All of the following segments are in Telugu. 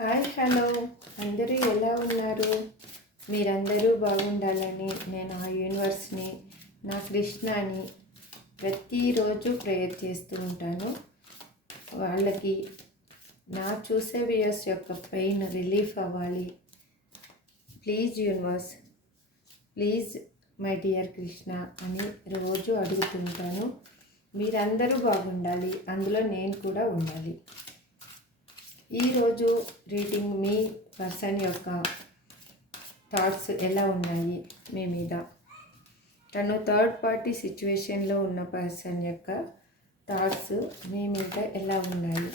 హాయ్ హలో అందరూ ఎలా ఉన్నారు? మీరందరూ బాగుండాలని నేను ఆ యూనివర్స్ని, నా కృష్ణని ప్రతిరోజు ప్రేయర్ చేస్తూ ఉంటాను. వాళ్ళకి నా చూసే వ్యూయర్స్ యొక్క పెయిన్ రిలీఫ్ అవ్వాలి. Please universe, please my dear Krishna అని రోజు అడుగుతుంటాను. మీరందరూ బాగుండాలి, అందులో నేను కూడా ఉండాలి. ఈరోజు రీడింగ్ మీ పర్సన్ యొక్క థాట్స్ ఎలా ఉన్నాయి మీ మీద, తను థర్డ్ పార్టీ సిచ్యువేషన్లో ఉన్న పర్సన్ యొక్క థాట్స్ మీ మీద ఎలా ఉన్నాయి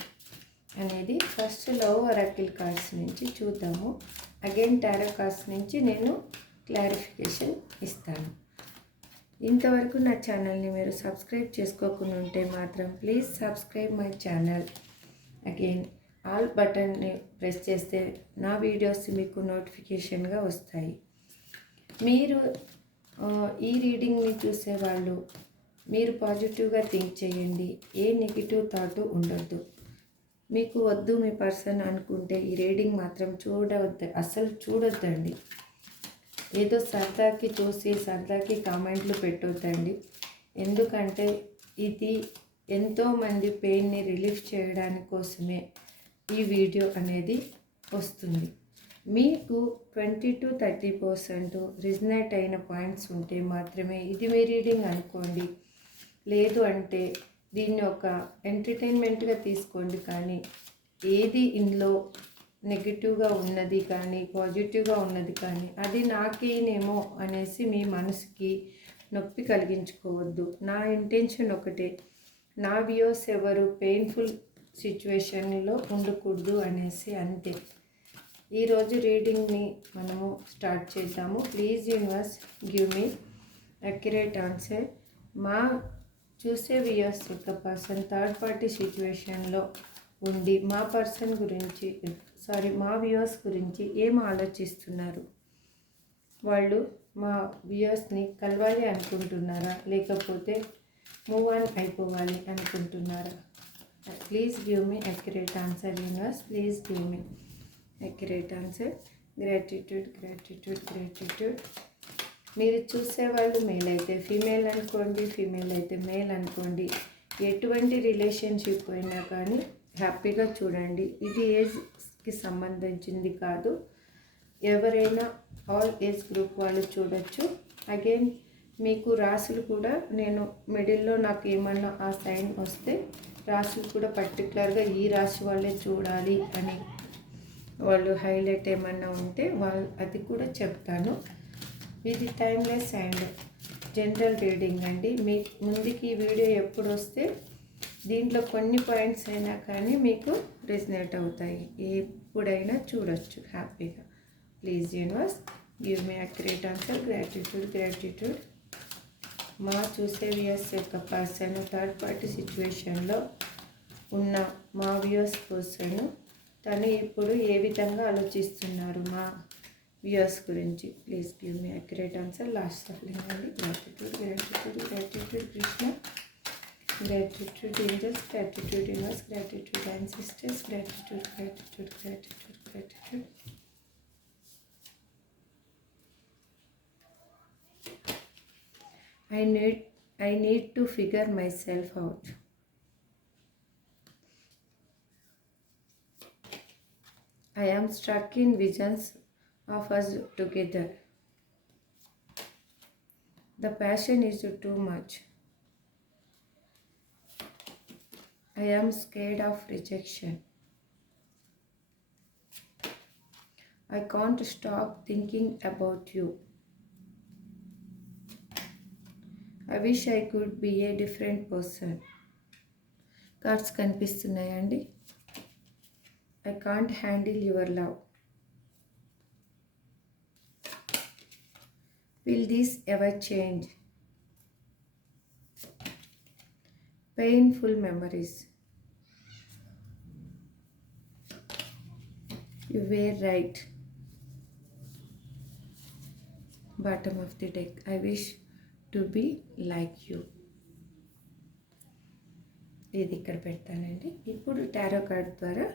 అనేది ఫస్ట్ లవ్ ఒరాకిల్ కార్డ్స్ నుంచి చూద్దాము. అగైన్ టారో కార్డ్స్ నుంచి నేను క్లారిఫికేషన్ ఇస్తాను. ఇంతవరకు నా ఛానల్ని మీరు సబ్స్క్రైబ్ చేసుకోకుండా ఉంటే మాత్రం please subscribe my channel. Again all బటన్ని ప్రెస్ చేస్తే నా వీడియోస్ మీకు నోటిఫికేషన్గా వస్తాయి. మీరు ఈ రీడింగ్ని చూసేవాళ్ళు మీరు పాజిటివ్గా థింక్ చేయండి. ఏ నెగిటివ్ థాట్ ఉండొద్దు. మీకు వద్దు మీ పర్సన్ అనుకుంటే ఈ రీడింగ్ మాత్రం అసలు చూడొద్దండి. ఏదో సరదాకి చూసి సరదాకి కామెంట్లు పెట్టొద్దండి. ఎందుకంటే ఇది ఎంతోమంది పెయిన్ని రిలీఫ్ చేయడానికి కోసమే ఈ వీడియో అనేది వస్తుంది. మీకు 20-30% రిజనేట్ అయిన పాయింట్స్ ఉంటే మాత్రమే ఇది మీ రీడింగ్ అనుకోండి. లేదు అంటే దీన్ని ఒక ఎంటర్టైన్మెంట్గా తీసుకోండి. కానీ ఏది ఇందులో నెగిటివ్గా ఉన్నది కానీ పాజిటివ్గా ఉన్నది కానీ అది నాకేనేమో అనేసి మీ మనసుకి నొప్పి కలిగించుకోవద్దు. నా ఇంటెన్షన్ ఒకటే, నా వ్యూస్ ఎవరు పెయిన్ఫుల్ సిచ్యువేషన్లో ఉండకూడదు అనేసి, అంతే. ఈరోజు రీడింగ్ని మనము స్టార్ట్ చేద్దాము. Please universe give me accurate answer. మా చూసే వ్యూయర్స్ యొక్క పర్సన్ థర్డ్ పార్టీ సిచ్యువేషన్లో ఉండి మా పర్సన్ గురించి మా వ్యూయర్స్ గురించి ఏం ఆలోచిస్తున్నారు? వాళ్ళు మా వ్యూయర్స్ని కలవాలి అనుకుంటున్నారా, లేకపోతే మూవ్ ఆన్ అయిపోవాలి అనుకుంటున్నారా? Please give me accurate answer, universe. Please give me accurate answer. Gratitude, gratitude, gratitude. మీరు చూసేవాళ్ళు మేల్ అయితే ఫీమేల్ అనుకోండి, ఫీమేల్ అయితే మేల్ అనుకోండి. ఎటువంటి రిలేషన్షిప్ అయినా కానీ హ్యాపీగా చూడండి. ఇది ఏజ్కి సంబంధించింది కాదు. ఎవరైనా ఆల్ ఏజ్ గ్రూప్ వాళ్ళు చూడొచ్చు. అగైన్ మీకు రాసులు కూడా నేను మిడిల్లో నాకు ఏమన్నా ఆ సైన్ వస్తే రాశులు కూడా పర్టికులర్గా ఈ రాశి వాళ్ళే చూడాలి అని వాళ్ళు హైలైట్ ఏమన్నా ఉంటే అది కూడా చెప్తాను. ఇది టైమ్లెస్ అండ్ జనరల్ రీడింగ్ అండి. మీ ముందుకి ఈ వీడియో ఎప్పుడు వస్తే దీంట్లో కొన్ని పాయింట్స్ అయినా కానీ మీకు రెజనేట్ అవుతాయి. ఎప్పుడైనా చూడొచ్చు హ్యాపీగా. Please universe give me accurate answer. Gratitude, gratitude. మా చూసే వ్యూయర్స్ యొక్క పర్సన్ థర్డ్ పార్టీ సిచ్యువేషన్లో ఉన్న మా వ్యూయర్స్ పర్సన్ తను ఇప్పుడు ఏ విధంగా ఆలోచిస్తున్నారు మా వ్యూయర్స్ గురించి? Please give me accurate answer. Last shuffling అండి. Gratitude, gratitude, gratitude Krishna, gratitude angels, gratitude universe, gratitude ancestors, gratitude, gratitude, gratitude, gratitude. I need to figure myself out. I am stuck in visions of us together. The passion is too much. I am scared of rejection. I can't stop thinking about you. I wish I could be a different person. Cards కనిపిస్తున్నాయండి. I can't handle your love. Will this ever change? Painful memories. You were right. Bottom of the deck. I wish to be like you. ఇది ఇక్కడ పెడతానండి. ఇప్పుడు టారో కార్డ్ ద్వారా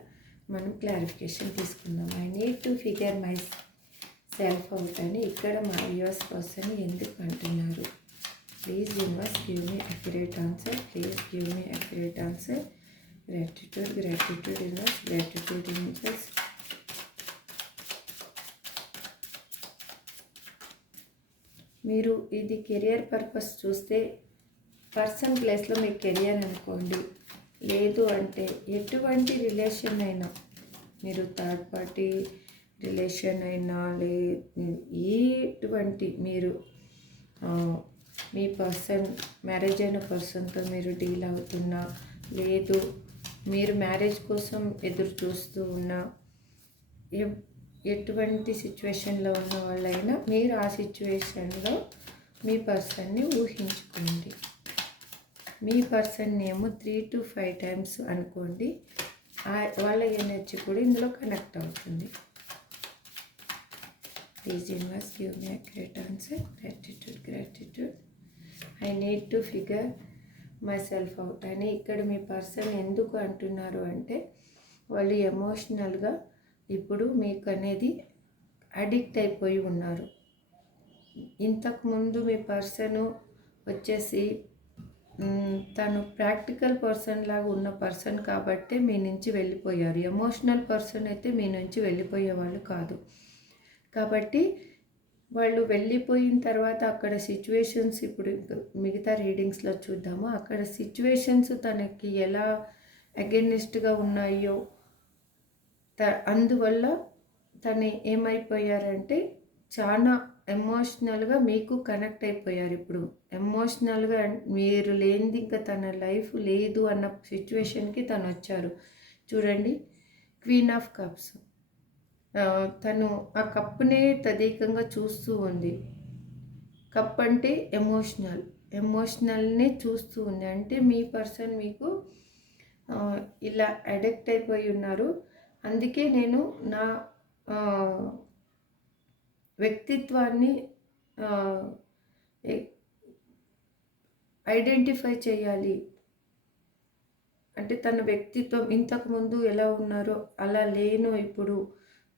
మనం క్లారిఫికేషన్ తీసుకుందాం. I need to figure my self out అని ఇక్కడ మా యూఎస్ పర్సన్ ఎందుకు అంటున్నారు? Please universe give me accurate answer. Please give me accurate answer. Gratitude universe, gratitude universe. మీరు ఇది కెరియర్ పర్పస్ చూస్తే పర్సన్ ప్లేస్లో మీ కెరియర్ అనుకోండి. లేదు అంటే ఎటువంటి రిలేషన్ అయినా, మీరు థర్డ్ పార్టీ రిలేషన్ అయినా ఎటువంటి మీరు మీ పర్సన్ మ్యారేజ్ అయిన పర్సన్తో మీరు డీల్ అవుతున్నా, లేదు మీరు మ్యారేజ్ కోసం ఎదురు చూస్తూ ఉన్నా, ఎటువంటి సిచ్యువేషన్లో ఉన్న వాళ్ళైనా మీరు ఆ సిచ్యువేషన్లో మీ పర్సన్ని ఊహించుకోండి. మీ పర్సన్ నేమ్ 3 to 5 times అనుకోండి. వాళ్ళ ఎనర్జీ కూడా ఇందులో కనెక్ట్ అవుతుంది. Please universe give me accurate answer. Gratitude. I need to figure my self out అని ఇక్కడ మీ పర్సన్ ఎందుకు అంటున్నారు అంటే, వాళ్ళు ఎమోషనల్గా ఇప్పుడు మీకు అనేది అడిక్ట్ అయిపోయి ఉన్నారు. ఇంతకుముందు మీ పర్సను వచ్చేసి తను ప్రాక్టికల్ పర్సన్ లాగా ఉన్న పర్సన్ కాబట్టే మీ నుంచి వెళ్ళిపోయారు. ఎమోషనల్ పర్సన్ అయితే మీ నుంచి వెళ్ళిపోయేవాళ్ళు కాదు. కాబట్టి వాళ్ళు వెళ్ళిపోయిన తర్వాత అక్కడ సిచ్యువేషన్స్, ఇప్పుడు మిగతా రీడింగ్స్లో చూద్దాము, అక్కడ సిచ్యువేషన్స్ తనకి ఎలా అగెనిస్ట్గా ఉన్నాయో అందువల్ల తను ఏమైపోయారంటే చాలా ఎమోషనల్గా మీకు కనెక్ట్ అయిపోయారు. ఇప్పుడు ఎమోషనల్గా మీరు లేనిది ఇంకా తన లైఫ్ లేదు అన్న సిచ్యువేషన్కి తను వచ్చారు. చూడండి, క్వీన్ ఆఫ్ కప్స్. తను ఆ కప్పునే తదేకంగా చూస్తూ ఉంది. కప్ అంటే ఎమోషనల్ని చూస్తూ ఉంది. అంటే మీ పర్సన్ మీకు ఇలా అడిక్ట్ అయిపోయి ఉన్నారు. అందుకే నేను నా వ్యక్తిత్వాన్ని ఐడెంటిఫై చేయాలి. అంటే తన వ్యక్తిత్వం ఇంతకుముందు ఎలా ఉన్నారో అలా లేను, ఇప్పుడు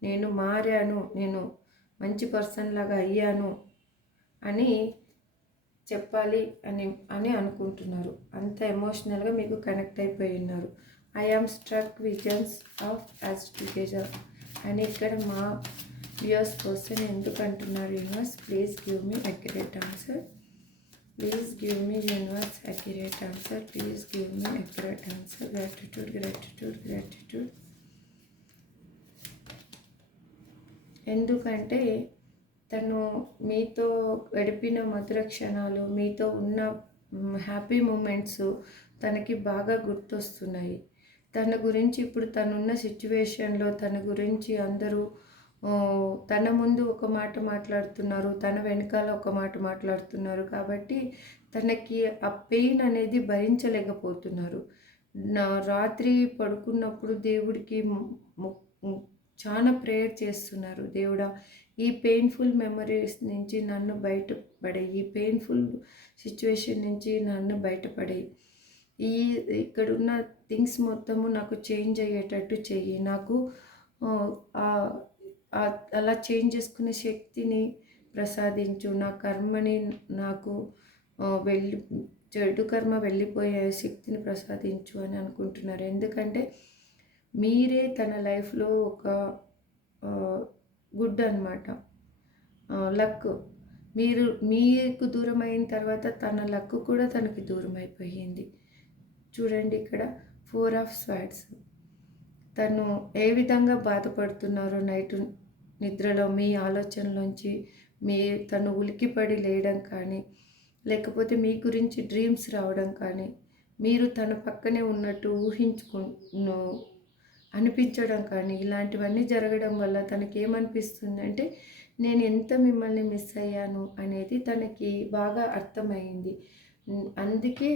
నేను మారాను, నేను మంచి పర్సన్ లాగా అయ్యాను అని చెప్పాలి అని అనుకుంటున్నారు. అంత ఎమోషనల్గా మీకు కనెక్ట్ అయిపోయి ఉన్నారు. I am struck visions of as together అని ఇక్కడ మా వ్యూయర్స్ పర్సన్ ఎందుకు అంటున్నారు? Universe please give me accurate answer. Please give me universe accurate answer. Please give me accurate answer. Gratitude. ఎందుకంటే తను మీతో గడిపిన మధుర క్షణాలు, మీతో ఉన్న హ్యాపీ మూమెంట్స్ తనకి బాగా గుర్తొస్తున్నాయి. తన గురించి ఇప్పుడు తనున్న సిచ్యువేషన్లో తన గురించి అందరూ తన ముందు ఒక మాట మాట్లాడుతున్నారు, తన వెనకాల ఒక మాట మాట్లాడుతున్నారు. కాబట్టి తనకి ఆ పెయిన్ అనేది భరించలేకపోతున్నారు. రాత్రి పడుకున్నప్పుడు దేవుడికి చాలా ప్రేయర్ చేస్తున్నారు. దేవుడా, ఈ పెయిన్ఫుల్ మెమరీస్ నుంచి నన్ను బయటపడే, ఈ పెయిన్ఫుల్ సిచ్యువేషన్ నుంచి నన్ను బయటపడే, ఇక్కడున్న థింగ్స్ మొత్తము నాకు చేంజ్ అయ్యేటట్టు చెయ్యి, నాకు అలా చేంజ్ చేసుకునే శక్తిని ప్రసాదించు, నా కర్మని నాకు చెడు కర్మ వెళ్ళిపోయే శక్తిని ప్రసాదించు అని అనుకుంటున్నారు. ఎందుకంటే మీరే తన లైఫ్లో ఒక గుడ్ అనమాట, లక్. మీకు దూరం అయిన తర్వాత తన లక్ కూడా తనకి దూరం అయిపోయింది. చూడండి ఇక్కడ 4 of Swords. తను ఏ విధంగా బాధపడుతున్నారో నైట్ నిద్రలో మీ ఆలోచనలోంచి తను ఉలికిపడి లేయడం కానీ, లేకపోతే మీ గురించి డ్రీమ్స్ రావడం కానీ, మీరు తన పక్కనే ఉన్నట్టు అనిపించడం కానీ, ఇలాంటివన్నీ జరగడం వల్ల తనకి ఏమనిపిస్తుందంటే నేను ఎంత మిమ్మల్ని మిస్ అయ్యాను అనేది తనకి బాగా అర్థమైంది. అందుకే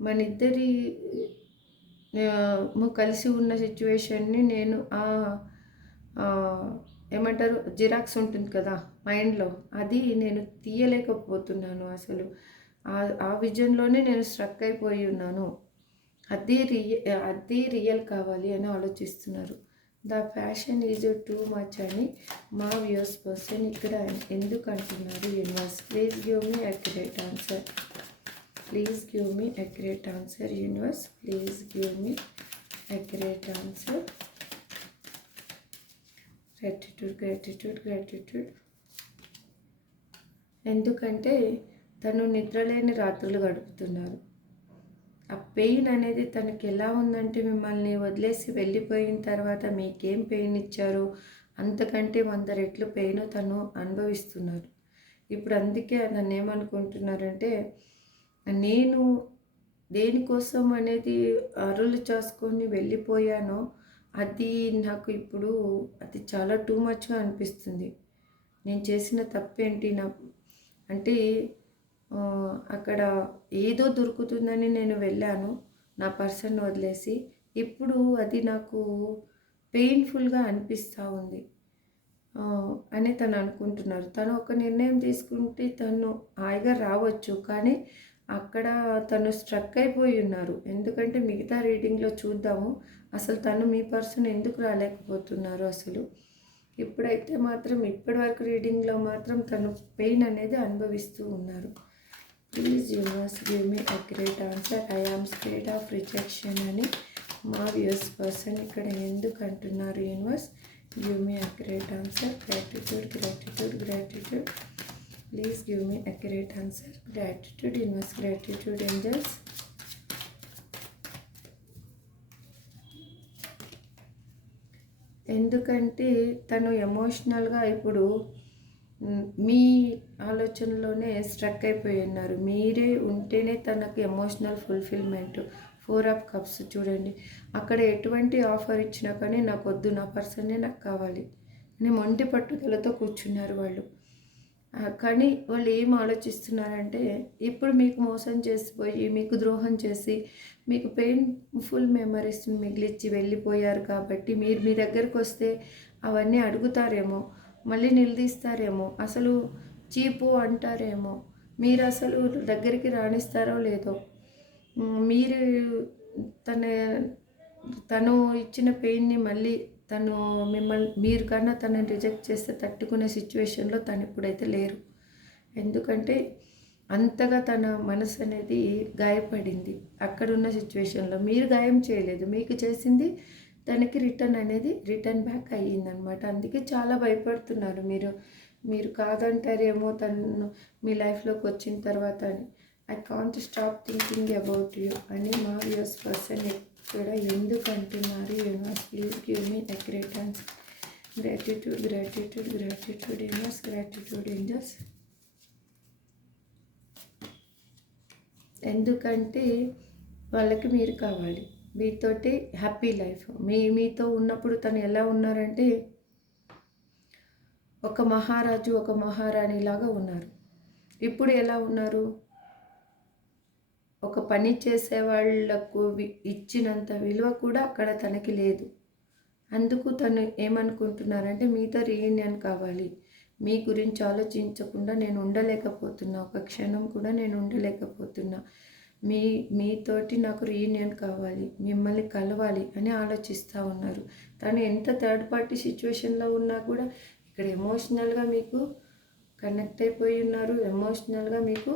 మన ఇద్దరి కలిసి ఉన్న సిచ్యువేషన్ని నేను ఏమంటారు, జిరాక్స్ ఉంటుంది కదా మైండ్లో, అది నేను తీయలేకపోతున్నాను. అసలు ఆ విజన్లోనే నేను స్ట్రక్ అయిపోయి ఉన్నాను. అదే రియల్ కావాలి అని ఆలోచిస్తున్నారు. The fashion is too much అని మా వ్యూస్ పర్సన్ ఇక్కడ ఎందుకు అంటున్నారు universe? Please give me accurate answer. Please give me accurate answer universe. Please give me accurate answer. Gratitude gratitude gratitude. ఎందుకంటే తను నిద్రలేని రాత్రులు గడుపుతున్నారు. ఆ పెయిన్ అనేది తనకి ఎలా ఉందంటే మిమ్మల్ని వదిలేసి వెళ్ళిపోయిన తర్వాత మీకేం పెయిన్ ఇచ్చారో అంతకంటే 100 రెట్లు పెయిన్ తను అనుభవిస్తున్నారు. ఇప్పుడు అందుకే నన్ను ఏమనుకుంటున్నారంటే, నేను దేనికోసం అనేది అరులు చేసుకొని వెళ్ళిపోయానో అది నాకు ఇప్పుడు అది చాలా టూ మచ్గా అనిపిస్తుంది. నేను చేసిన తప్పేంటి అంటే అక్కడ ఏదో దొరుకుతుందని నేను వెళ్ళాను నా పర్సన్ వదిలేసి. ఇప్పుడు అది నాకు పెయిన్ఫుల్గా అనిపిస్తూ ఉంది అని తను అనుకుంటున్నారు. తను ఒక నిర్ణయం తీసుకుంటే తను హాయిగా రావచ్చు, కానీ అక్కడ తను స్ట్రక్ అయిపోయి ఉన్నారు. ఎందుకంటే మిగతా రీడింగ్లో చూద్దాము అసలు తను మీ పర్సన్ ఎందుకు రాలేకపోతున్నారు అసలు. ఇప్పుడైతే మాత్రం ఇప్పటి వరకు రీడింగ్లో మాత్రం తను పెయిన్ అనేది అనుభవిస్తూ ఉన్నారు. Please universe give me accurate answer. I am scared of rejection అని మా వ్యూస్ పర్సన్ ఇక్కడ ఎందుకు అంటున్నారు universe? Give me accurate answer. Gratitude gratitude gratitude. Please give me accurate answer. Gratitude universe. Gratitude angels. ఎందుకంటే తను ఎమోషనల్గా ఇప్పుడు మీ ఆలోచనలోనే స్ట్రక్ అయిపోయి ఉన్నారు. మీరే ఉంటేనే తనకు ఎమోషనల్ ఫుల్ఫిల్మెంట్. 4 ఆఫ్ కప్స్ చూడండి, అక్కడ ఎటువంటి ఆఫర్ ఇచ్చినా కానీ నాకు వద్దు, నా పర్సనే నాకు కావాలి అని మొండి పట్టుదలతో కూర్చున్నారు వాళ్ళు. కానీ వాళ్ళు ఏం ఆలోచిస్తున్నారంటే, ఇప్పుడు మీకు మోసం చేసిపోయి మీకు ద్రోహం చేసి మీకు పెయిన్ఫుల్ మెమరీస్ మిగిలిచ్చి వెళ్ళిపోయారు కాబట్టి మీరు మీ దగ్గరకు వస్తే అవన్నీ అడుగుతారేమో, మళ్ళీ నిలదీస్తారేమో, అసలు చీపు అంటారేమో, మీరు అసలు దగ్గరికి రాణిస్తారో లేదో, మీరు తను ఇచ్చిన పెయిన్ని మళ్ళీ మీరు కన్నా తనని రిజెక్ట్ చేస్తే తట్టుకునే సిచ్యువేషన్లో తను ఇప్పుడైతే లేరు. ఎందుకంటే అంతగా తన మనసు అనేది గాయపడింది అక్కడున్న సిచ్యువేషన్లో. మీరు గాయం చేయలేదు, మీకు చేసింది తనకి రిటర్న్ బ్యాక్ అయ్యిందనమాట. అందుకే చాలా భయపడుతున్నారు. మీరు కాదంటారేమో తను మీ లైఫ్లోకి వచ్చిన తర్వాత అని. I can't stop thinking about you అని మా వ్యూస్ పర్సన్ ఇక్కడ ఎందుకు అంటున్నారు universe? Please give me accurate answer. Gratitude gratitude gratitude universe. Gratitude angels. ఎందుకంటే వాళ్ళకి మీరు కావాలి, మీతోటి హ్యాపీ లైఫ్. మీతో ఉన్నప్పుడు తను ఎలా ఉన్నారంటే ఒక మహారాజు ఒక మహారాణిలాగా ఉన్నారు. ఇప్పుడు ఎలా ఉన్నారు? ఒక పని చేసే వాళ్లకు ఇచ్చినంత విలువ కూడా అక్కడ తనకి లేదు. అందుకు తను ఏమనుకుంటున్నారంటే మీతో రీయూనియన్ కావాలి, మీ గురించి ఆలోచించకుండా నేను ఉండలేకపోతున్నా, ఒక క్షణం కూడా నేను ఉండలేకపోతున్నా, మీతోటి నాకు రీయూనియన్ కావాలి, మిమ్మల్ని కలవాలి అని ఆలోచిస్తూ ఉన్నారు. తను ఎంత థర్డ్ పార్టీ సిచ్యువేషన్లో ఉన్నా కూడా ఇక్కడ ఎమోషనల్గా మీకు కనెక్ట్ అయిపోయి ఉన్నారు, ఎమోషనల్గా మీకు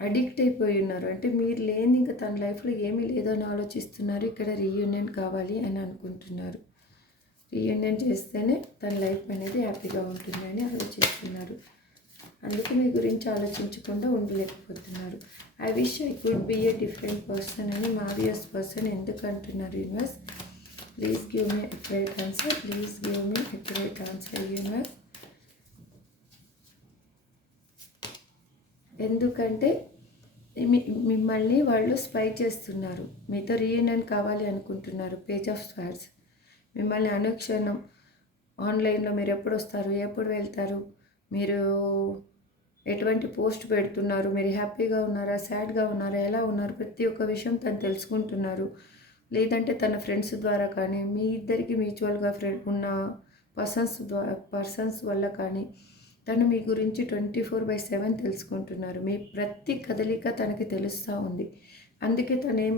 అడిక్ట్ అయిపోయి ఉన్నారు. అంటే మీరు లేని ఇంకా తన లైఫ్లో ఏమీ లేదని ఆలోచిస్తున్నారు. ఇక్కడ రీయూనియన్ కావాలి అని అనుకుంటున్నారు. రీయూనియన్ చేస్తేనే తన లైఫ్ అనేది హ్యాపీగా ఉంటుందని ఆలోచిస్తున్నారు. అందుకు మీ గురించి ఆలోచించకుండా ఉండలేకపోతున్నారు. I wish I could be a different person అని మావియస్ పర్సన్ ఎందుకు అంటున్నారు universe? Please give me accurate answer. Please give me accurate answer universe. ఎందుకంటే మిమ్మల్ని వాళ్ళు స్పై చేస్తున్నారు, మీతో రీయూనియన్ కావాలి అనుకుంటున్నారు. Page of swords. మిమ్మల్ని అనుక్షణం ఆన్లైన్లో మీరు ఎప్పుడు వస్తారు, ఎప్పుడు వెళ్తారు, మీరు ఎటువంటి పోస్ట్ పెడుతున్నారు, మీరు హ్యాపీగా ఉన్నారా, సాడ్గా ఉన్నారా, ఎలా ఉన్నారు, ప్రతి ఒక్క విషయం తను తెలుసుకుంటున్నారు. లేదంటే తన ఫ్రెండ్స్ ద్వారా కానీ, మీ ఇద్దరికి మ్యూచువల్గా ఉన్న పర్సన్స్ వల్ల కానీ తను మీ గురించి 24/7 తెలుసుకుంటున్నారు. మీ ప్రతి కదలిక తనకి తెలుస్తూ ఉంది. అందుకే తనేం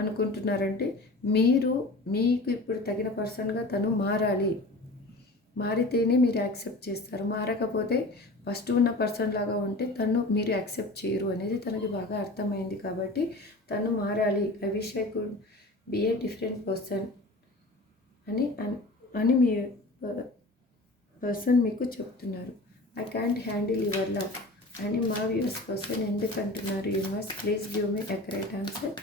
అనుకుంటున్నారంటే మీకు ఇప్పుడు తగిన పర్సన్గా తను మారాలి. మారితేనే మీరు యాక్సెప్ట్ చేస్తారు. మారకపోతే ఫస్ట్ ఉన్న పర్సన్ లాగా ఉంటే మీరు యాక్సెప్ట్ చేయరు అనేది తనకి బాగా అర్థమైంది. కాబట్టి తను మారాలి. I wish I could be a different person అని మీ పర్సన్ మీకు చెప్తున్నారు. I can't handle your love అని మా వ్యూస్ పర్సన్ ఎందుకు అంటున్నారు? Universe please give me accurate answer.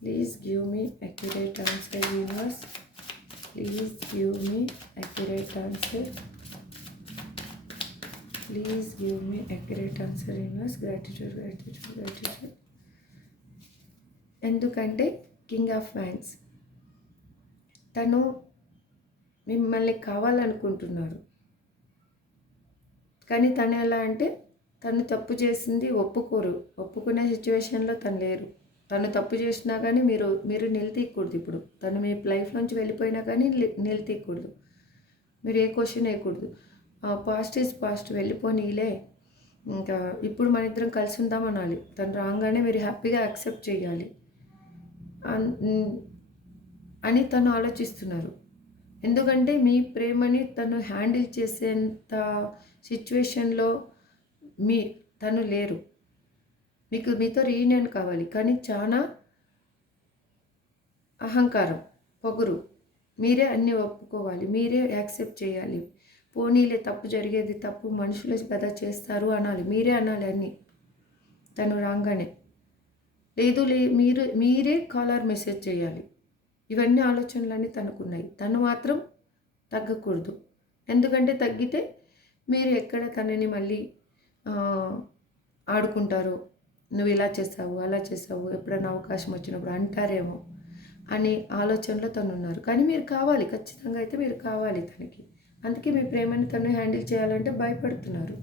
Please give me accurate answer universe. Please give me accurate answer. Please give me accurate answer universe. Gratitude gratitude gratitude. ఎందుకంటే కింగ్ ఆఫ్ వైన్స్ తను మిమ్మల్ని కావాలనుకుంటున్నారు. కానీ తను ఎలా అంటే తను తప్పు చేసింది ఒప్పుకునే సిచ్యువేషన్లో తను లేరు. తను తప్పు చేసినా కానీ మీరు నిలదీయకూడదు. ఇప్పుడు తను మీ లైఫ్లోంచి వెళ్ళిపోయినా కానీ నిలదీయకూడదు. మీరు ఏ క్వశ్చన్ వేయకూడదు. పాస్ట్ ఈజ్ పాస్ట్, వెళ్ళిపోనీలే, ఇంకా ఇప్పుడు మన ఇద్దరం కలిసి ఉందాం అనాలి. తను రాగానే మీరు హ్యాపీగా యాక్సెప్ట్ చేయాలి అని తను ఆలోచిస్తున్నారు. ఎందుకంటే మీ ప్రేమని తను హ్యాండిల్ చేసేంత సిచ్యువేషన్లో తను లేరు. మీతో రీయూనియన్ కావాలి, కానీ చాలా అహంకారం, పొగరు. మీరే అన్నీ ఒప్పుకోవాలి, మీరే యాక్సెప్ట్ చేయాలి. పోనీలే, తప్పు జరిగేది తప్పు, మనుషులు పెద్ద చేస్తారు అనాలి. మీరే అనాలి అన్నీ తను రాగానే. లేదు మీరే కాలర్ మెసేజ్ చేయాలి. ఇవన్నీ ఆలోచనలన్నీ తనకున్నాయి. తను మాత్రం తగ్గకూడదు. ఎందుకంటే తగ్గితే మీరు ఎక్కడ తనని మళ్ళీ ఆడుకుంటారో, నువ్వు ఇలా చేసావు అలా చేసావు, ఎప్పుడైనా అవకాశం వచ్చినప్పుడు అంటారేమో అని ఆలోచనలో తను ఉన్నారు. కానీ మీరు కావాలి, ఖచ్చితంగా అయితే మీరు కావాలి తనకి. అందుకే మీ ప్రేమని తను హ్యాండిల్ చేయాలంటే భయపడుతున్నారు.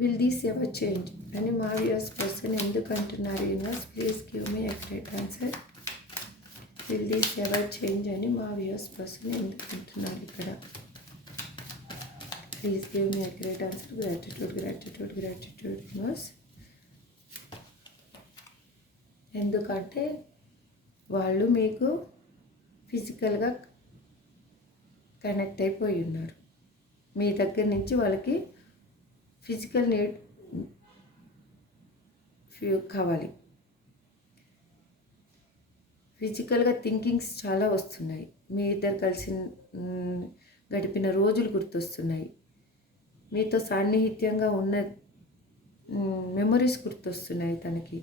విల్ దిస్ ఎవర్ చేంజ్ అని మా వ్యూయర్స్ పర్సన్ ఎందుకు అంటున్నారు? Universe please give me accurate answer. Will this ever change అని మా వ్యూయర్స్ పర్సన్ ఎందుకు అంటున్నారు ఇక్కడ? Please give me accurate answer. Gratitude gratitude gratitude universe. ఎందుకంటే వాళ్ళు మీకు ఫిజికల్గా కనెక్ట్ అయిపోయి ఉన్నారు. మీ దగ్గర నుంచి వాళ్ళకి ఫిజికల్ నీడ్ కావాలి. ఫిజికల్గా థింకింగ్స్ చాలా వస్తున్నాయి. మీ ఇద్దరు కలిసి గడిపిన రోజులు గుర్తొస్తున్నాయి. మీతో సాన్నిహిత్యంగా ఉన్న మెమరీస్ గుర్తొస్తున్నాయి తనకి.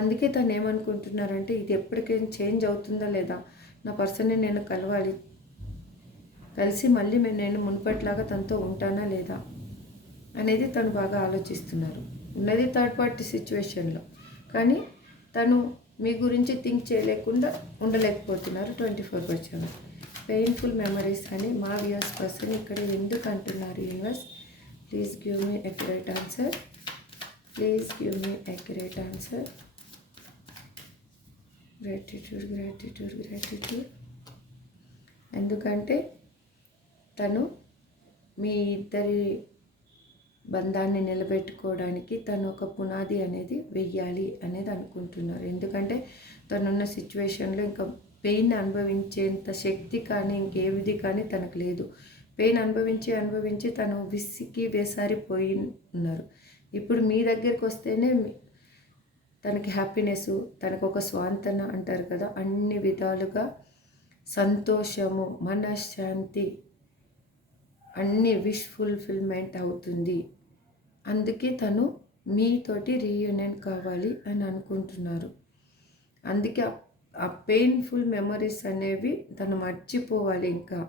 అందుకే తను ఏమనుకుంటున్నారంటే ఇది ఎప్పటికైనా చేంజ్ అవుతుందా లేదా, నా పర్సన్ని నేను కలవాలి, కలిసి మళ్ళీ నేను మునుపట్లాగా తనతో ఉంటానా లేదా అనేది తను బాగా ఆలోచిస్తున్నారు. ఉన్నది థర్డ్ పార్టీ సిచ్యువేషన్లో, కానీ తను మీ గురించి థింక్ చేయలేకుండా ఉండలేకపోతున్నారు 24/7. పెయిన్ఫుల్ మెమరీస్ అని మా వ్యూయర్స్ పర్సన్ ఇక్కడ ఎందుకు అంటున్నారు? Universe please give me accurate answer. Please give me accurate answer. Gratitude gratitude gratitude. ఎందుకంటే తను మీ ఇద్దరి బంధాన్ని నిలబెట్టుకోవడానికి తను ఒక పునాది అనేది వెయ్యాలి అనేది అనుకుంటున్నారు. ఎందుకంటే తనున్న సిచ్యువేషన్లో ఇంకా పెయిన్ అనుభవించేంత శక్తి కానీ ఇంకేవిది కానీ తనకు లేదు. పెయిన్ అనుభవించి తను విసికి వేసారిపోయి ఉన్నారు. ఇప్పుడు మీ దగ్గరికి వస్తేనే తనకి హ్యాపీనెస్, తనకు ఒక స్వాంతన అంటారు కదా, అన్ని విధాలుగా సంతోషము, మనశ్శాంతి, అన్ని విష్ ఫుల్ఫిల్మెంట్ అవుతుంది. అందుకే తను మీతోటి రీయూనియన్ కావాలి అని అనుకుంటున్నారు. అందుకే ఆ పెయిన్ఫుల్ మెమరీస్ అనేవి తను మర్చిపోవాలి. ఇంకా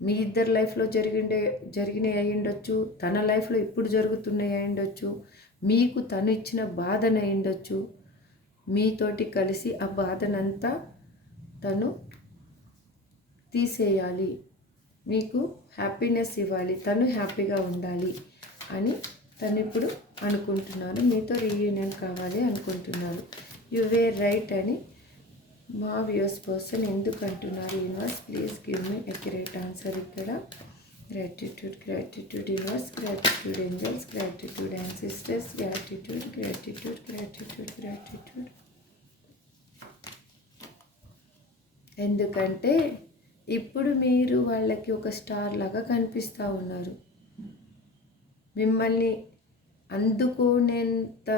మీ ఇద్దరు లైఫ్లో జరిగినవి అయి ఉండొచ్చు, తన లైఫ్లో ఇప్పుడు జరుగుతున్నాయి అయి ఉండొచ్చు, మీకు తను ఇచ్చిన బాధన అయి ఉండొచ్చు. మీతోటి కలిసి ఆ బాధనంతా తను తీసేయాలి, మీకు హ్యాపీనెస్ ఇవ్వాలి, తను హ్యాపీగా ఉండాలి అని తను ఇప్పుడు అనుకుంటున్నారు. మీతో రీయూనియన్ కావాలి అనుకుంటున్నారు. యు వేర్ రైట్ అని మా వ్యూయర్స్ పర్సన్ ఎందుకు అంటున్నారు? Universe please give me accurate answer ఇక్కడ. Gratitude gratitude universe, gratitude angels, gratitude ancestors, gratitude gratitude gratitude gratitude. ఎందుకంటే ఇప్పుడు మీరు వాళ్ళకి ఒక స్టార్ లాగా కనిపిస్తూ ఉన్నారు. మిమ్మల్ని అందుకోనేంత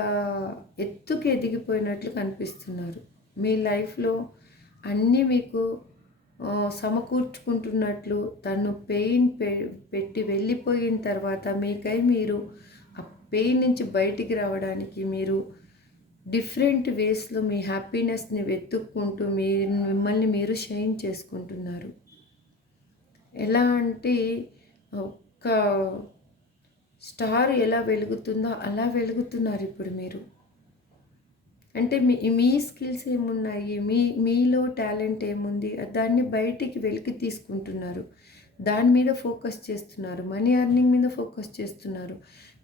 ఎత్తుకు ఎదిగిపోయినట్లు కనిపిస్తున్నారు. మీ లైఫ్లో అన్నీ మీకు సమకూర్చుకుంటున్నట్లు తను పెయిన్ పెట్టి వెళ్ళిపోయిన తర్వాత మీకై మీరు ఆ పెయిన్ నుంచి బయటికి రావడానికి మీరు డిఫరెంట్ వేస్లో మీ హ్యాపీనెస్ని వెతుక్కుంటూ మిమ్మల్ని మీరు షైన్ చేసుకుంటున్నారు. ఎలా అంటే ఒక స్టార్ ఎలా వెలుగుతుందో అలా వెలుగుతున్నారు ఇప్పుడు మీరు. అంటే మీ స్కిల్స్ ఏమున్నాయి, మీలో టాలెంట్ ఏముంది, దాన్ని బయటికి వెలికి తీసుకుంటున్నారు. దాని మీద ఫోకస్ చేస్తున్నారు. మనీ ఎర్నింగ్ మీద ఫోకస్ చేస్తున్నారు.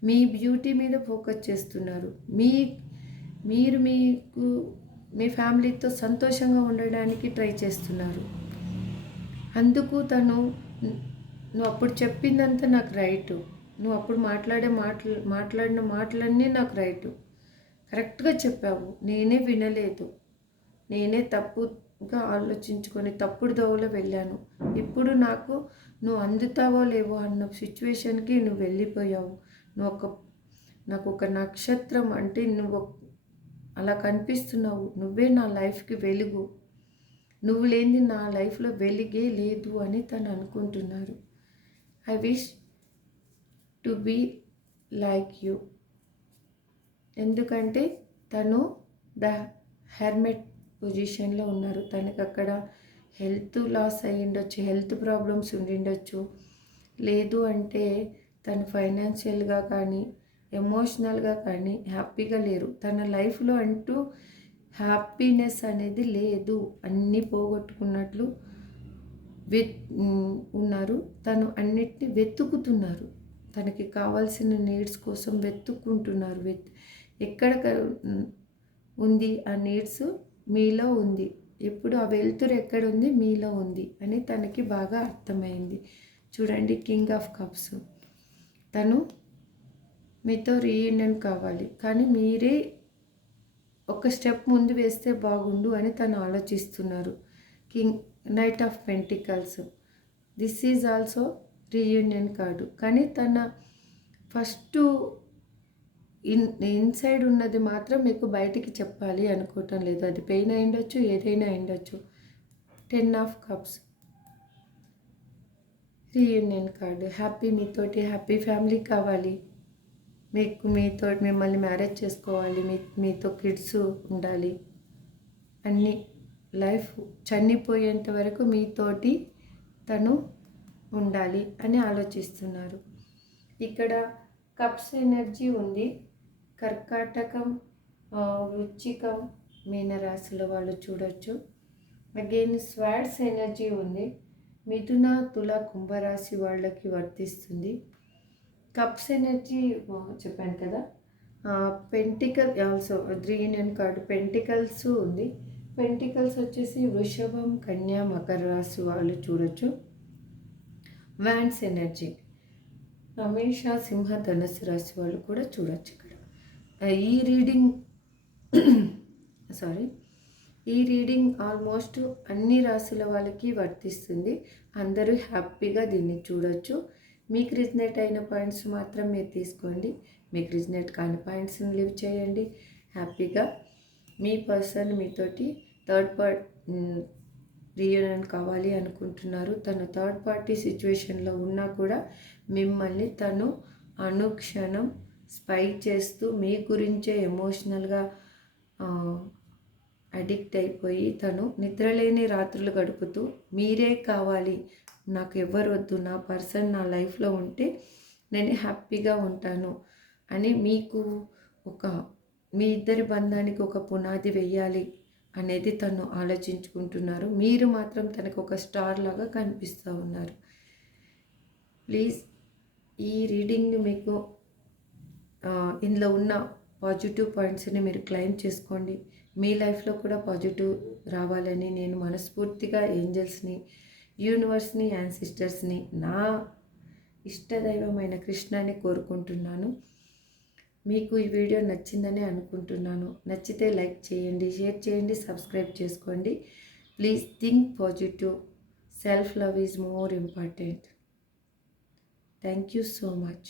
మీ బ్యూటీ మీద ఫోకస్ చేస్తున్నారు. మీరు మీకు మీ ఫ్యామిలీతో సంతోషంగా ఉండడానికి ట్రై చేస్తున్నారు. అందుకు నువ్వు అప్పుడు చెప్పిందంతా నాకు రైటు, నువ్వు అప్పుడు మాట్లాడిన మాటలన్నీ నాకు రైటు, కరెక్ట్గా చెప్పావు, నేనే వినలేదు, నేనే తప్పుగా ఆలోచించుకొని తప్పుడు దోవలో వెళ్ళాను. ఇప్పుడు నువ్వు అందుతావో లేవో అన్న సిచ్యువేషన్కి నువ్వు వెళ్ళిపోయావు. నాకు ఒక నక్షత్రం అంటే నువ్వు అలా కనిపిస్తున్నావు. నువ్వే నా లైఫ్కి వెలుగు, నువ్వు లేని నా లైఫ్లో వెలిగే లేదు అని తను అనుకుంటున్నారు. I wish to be like you. ఎందుకంటే తను ద హెర్మెట్ పొజిషన్లో ఉన్నారు. తనకు అక్కడ హెల్త్ లాస్ అయ్యి ఉండొచ్చు, హెల్త్ ప్రాబ్లమ్స్ ఉండిండొచ్చు, లేదు అంటే తను ఫైనాన్షియల్గా కానీ ఎమోషనల్గా కానీ హ్యాపీగా లేరు. తన లైఫ్లో అంటూ హ్యాపీనెస్ అనేది లేదు, అన్నీ పోగొట్టుకున్నట్లు ఉన్నారు. తను అన్నిటిని వెతుకుతున్నారు. తనకి కావాల్సిన నీడ్స్ కోసం వెతుక్కుంటున్నారు. ఎక్కడ ఉంది ఆ నీడ్స్? మీలో ఉంది. ఇప్పుడు ఆ వెలుతురు ఎక్కడ ఉంది? మీలో ఉంది అని తనకి బాగా అర్థమైంది. చూడండి, కింగ్ ఆఫ్ కప్స్. తను మీతో రీయూనియన్ కావాలి, కానీ మీరే ఒక స్టెప్ ముందు వేస్తే బాగుండు అని తను ఆలోచిస్తున్నారు. Knight of pentacles. This is also reunion card. కానీ తన ఫస్ట్ ఇన్సైడ్ ఉన్నది మాత్రం మీకు బయటికి చెప్పాలి అనుకోవటం లేదు. అది పెయిన్ అయిండొచ్చు, ఏదైనా అయిండొచ్చు. 10 ఆఫ్ కప్స్, రీయూనియన్ కార్డు. మీతోటి హ్యాపీ ఫ్యామిలీ కావాలి, మీతో మిమ్మల్ని మ్యారేజ్ చేసుకోవాలి, మీతో కిడ్స్ ఉండాలి, అన్నీ లైఫ్ చనిపోయేంత వరకు మీతోటి తను ఉండాలి అని ఆలోచిస్తున్నారు. ఇక్కడ కప్స్ ఎనర్జీ ఉంది. కర్కాటకం, వృశ్చికం, మీనరాశిలో వాళ్ళు చూడొచ్చు. అగైన్ స్వార్డ్స్ ఎనర్జీ ఉంది. మిథున, తుల, కుంభరాశి వాళ్ళకి వర్తిస్తుంది. కప్స్ ఎనర్జీ చెప్పాను కదా. Pentacle also reunion card. Pentacles ఉంది. పెంటికల్స్ వచ్చేసి వృషభం, కన్యా, మకర రాశి వాళ్ళు చూడొచ్చు. వ్యాన్స్ ఎనర్జీ రమేష, సింహ, ధనుసు రాశి వాళ్ళు కూడా చూడొచ్చు. ఇక్కడ ఈ రీడింగ్ ఆల్మోస్ట్ అన్ని రాశుల వాళ్ళకి వర్తిస్తుంది. అందరూ హ్యాపీగా దీన్ని చూడొచ్చు. మీకు రిజనేట్ అయిన పాయింట్స్ మాత్రం మీరు తీసుకోండి. మీకు రిజనేట్ కాని పాయింట్స్ని లీవ్ చేయండి. హ్యాపీగా మీ పర్సన్ మీతోటి రీయూనియన్ కావాలి అనుకుంటున్నారు. తను థర్డ్ పార్టీ సిచ్యువేషన్లో ఉన్నా కూడా మిమ్మల్ని తను అనుక్షణం స్పై చేస్తూ మీ గురించే ఎమోషనల్గా అడిక్ట్ అయిపోయి తను నిద్రలేని రాత్రులు గడుపుతూ మీరే కావాలి, నాకు ఎవరు వద్దు, నా పర్సన్ నా లైఫ్లో ఉంటే నేను హ్యాపీగా ఉంటాను అని మీ ఇద్దరి బంధానికి ఒక పునాది వేయాలి అనేది తను ఆలోచించుకుంటున్నారు. మీరు మాత్రం తనకు ఒక స్టార్ లాగా కనిపిస్తూ ఉన్నారు. ప్లీజ్ ఈ రీడింగ్ని మీకు ఇందులో ఉన్న పాజిటివ్ పాయింట్స్ని మీరు క్లెయిమ్ చేసుకోండి. మీ లైఫ్లో కూడా పాజిటివ్ రావాలని నేను మనస్ఫూర్తిగా ఏంజల్స్ని, యూనివర్స్ని, యాన్సిస్టర్స్ని, నా ఇష్టదైవమైన కృష్ణని కోరుకుంటున్నాను. మీకు ఈ వీడియో నచ్చిందని అనుకుంటున్నాను. నచ్చితే లైక్ చేయండి, షేర్ చేయండి, సబ్స్క్రైబ్ చేసుకోండి. Please think positive. Self love is more important. Thank you so much.